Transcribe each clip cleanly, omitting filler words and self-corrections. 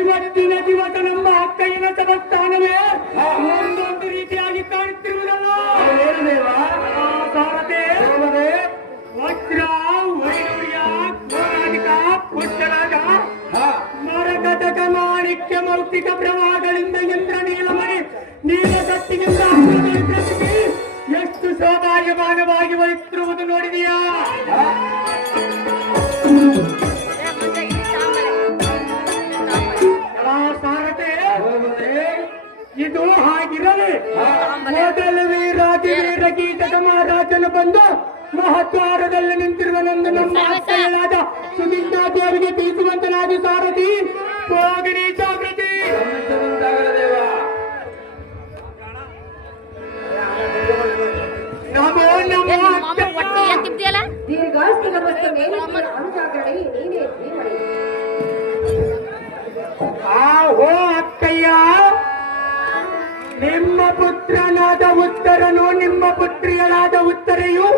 ಇವತ್ತಿನ ದಿವಸ ನಮ್ಮ ಅಕ್ಕಯ್ಯನ ತಪಸ್ಥಾನವೇ ಒಂದೊಂದು ರೀತಿಯಾಗಿ ಕಾಣುತ್ತಿರುವುದಲ್ಲ. ಭಾರತೆ ವಜ್ರ ವೈಡೂರ್ಯ ಪೌರಾಣಿಕ ಪುಷ್ಟರಾಗ ಮರಕಟಕ ಮಾಣಿಕ್ಯ ಮೌಕ್ತಿಕ ಪ್ರವಾಹಗಳಿಂದ ಯಂತ್ರ ನೀಲಮಣಿ ನೀಲಕಟ್ಟಿಗಿಂದ ಎಷ್ಟು ಶೋಭಾಯಮಾನವಾಗಿ ಒಲಿತಿರುವುದು ನೋಡಿದೆಯಾ? ಇದು ಹಾಗಿರಲಿ. ಮೊದಲು ವೀರಾದಿವೀರ ಕೀಟಕ ಮಹಾರಾಜನು ಬಂದು ಮಹದ್ವಾರದಲ್ಲಿ ನಿಂತಿರುವ ನಂದು ನಮ್ಮ ಅಕ್ಕಳಾದ ಸುಮಿತ್ರಾದೇವಿಗೆ ಬೀಸುವಂತನಾದ ಸಾರಥಿ ಹೋಗಣಿ ಜಾಗೃತಿ. ನಮೋ ನಮೋ ಆಹೋ ಅಕ್ಕಯ್ಯ, ನಿಮ್ಮ ಪುತ್ರನಾದ ಉತ್ತರನು, ನಿಮ್ಮ ಪುತ್ರಿಯರಾದ ಉತ್ತರೆಯು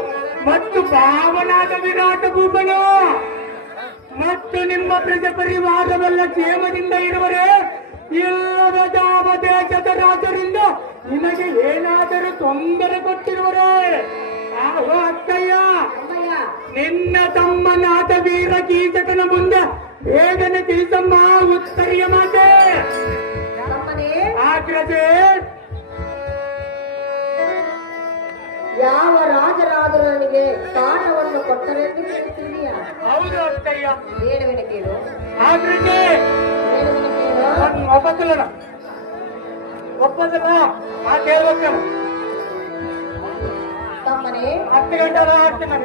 ಮತ್ತು ಭಾವನಾದ ವಿರಾಟ ಭೂಮನು ಮತ್ತು ನಿಮ್ಮ ಪ್ರಜೆ ಪರಿವಾರವೆಲ್ಲ ಕ್ಷೇಮದಿಂದ ಇರುವರೆ. ಇಲ್ಲದ ಯಾವ ದೇಶದ ರಾಜರಿಂದ ನಿಮಗೆ ಏನಾದರೂ ತೊಂದರೆ ಕೊಟ್ಟಿರುವರೆ? ಆಹೋ ಅಕ್ಕಯ್ಯ, ನಿನ್ನ ತಮ್ಮನಾದ ವೀರ ಕೀಚಕನ ಮುಂದೆ ಬೇಗನೆ ತಿಳಿಸಮ್ಮ ಉತ್ತರಿಯ ಮಾತೆ. ಆಗ್ರಜೆ, ಯಾವ ರಾಜರಾದರೂ ನನಗೆ ಸ್ಥಾನವನ್ನು ಕೊಟ್ಟರೆಂದು ಹೇಳ್ತಿದೀಯಾ? ಹೌದು ಅಕ್ಕಯ್ಯ. ಹೇಳುವೆನು ಕೇಳು. ಆಗ್ರಜೆ, ಒಪ್ಪತ್ತಲ್ಲ ಮಾತು ಹೇಳ್ಬೇಕು. ತಮ್ಮನೇ 10 ಗಂಟೆ ಆಡ್ತೀನಿ.